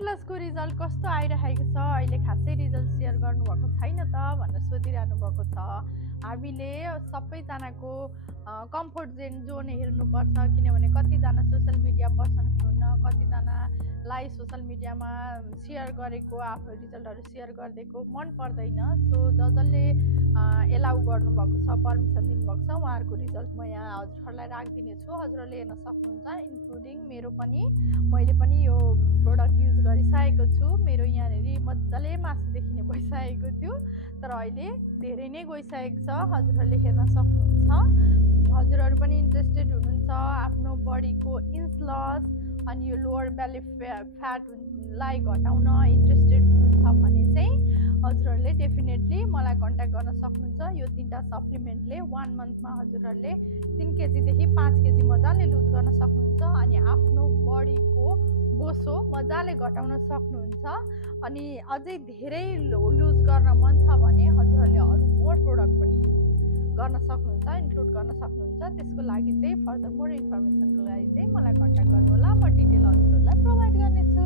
Weight लसको result कस्तो आइरहेको छ, अहिले खासै रिजल्ट सेयर गर्नुभएको छैन त भनेर सोधिरहनु भएको छ। हामीले सबैजनाको कम्फर्ट जोन हेर्नुपर्छ, किनभने कतिजना सोसियल मिडिया पर्सन हुनुहुन्न, कतिजनालाई सोसियल मिडियामा सेयर गरेको आफ्नो रिजल्टहरू सेयर गरिदिएको मन पर्दैन। सो जसले एलाउ गर्नुभएको छ, पर्मिसन दिनुभएको छ, उहाँहरूको रिजल्ट म यहाँ हजुरहरूलाई राखिदिनेछु। हजुरहरूले हेर्न सक्नुहुन्छ, इन्क्लुडिङ मेरो पनि। मैले पनि यो प्रोडक्ट युज गरिसकेको छु। मेरो यहाँनिर मजाले मासु देखिने भइसकेको थियो, तर अहिले धेरै नै गइसकेको छ। हजुरहरूले हेर्न सक्नुहुन्छ। हजुरहरू पनि इन्ट्रेस्टेड हुनुहुन्छ आफ्नो बडीको इन्च लस अनि यो लोवर बेली फ्याटलाई घटाउन इन्ट्रेस्टेड हुनुहुन्छ भने चाहिँ हजुरहरूले डेफिनेटली मलाई कन्ट्याक्ट गर्न सक्नुहुन्छ। यो 3टा सप्लिमेन्टले 1 मन्थमा हजुरहरूले 3 केजीदेखि 5 केजी मजाले लुज गर्न सक्नुहुन्छ अनि आफ्नो बडीको बोसो मजाले घटाउन सक्नुहुन्छ। अनि अझै धेरै लुज गर्न मन छ भने हजुरहरूले अरू मोर प्रोडक्ट पनि युज गर्न सक्नुहुन्छ, इन्क्लुड गर्न सक्नुहुन्छ। त्यसको लागि चाहिँ फर्दर मोर इन्फर्मेसनको लागि चाहिँ मलाई कन्ट्याक्ट गर्नुहोला, म डिटेल हजुरहरूलाई प्रोभाइड गर्नेछु।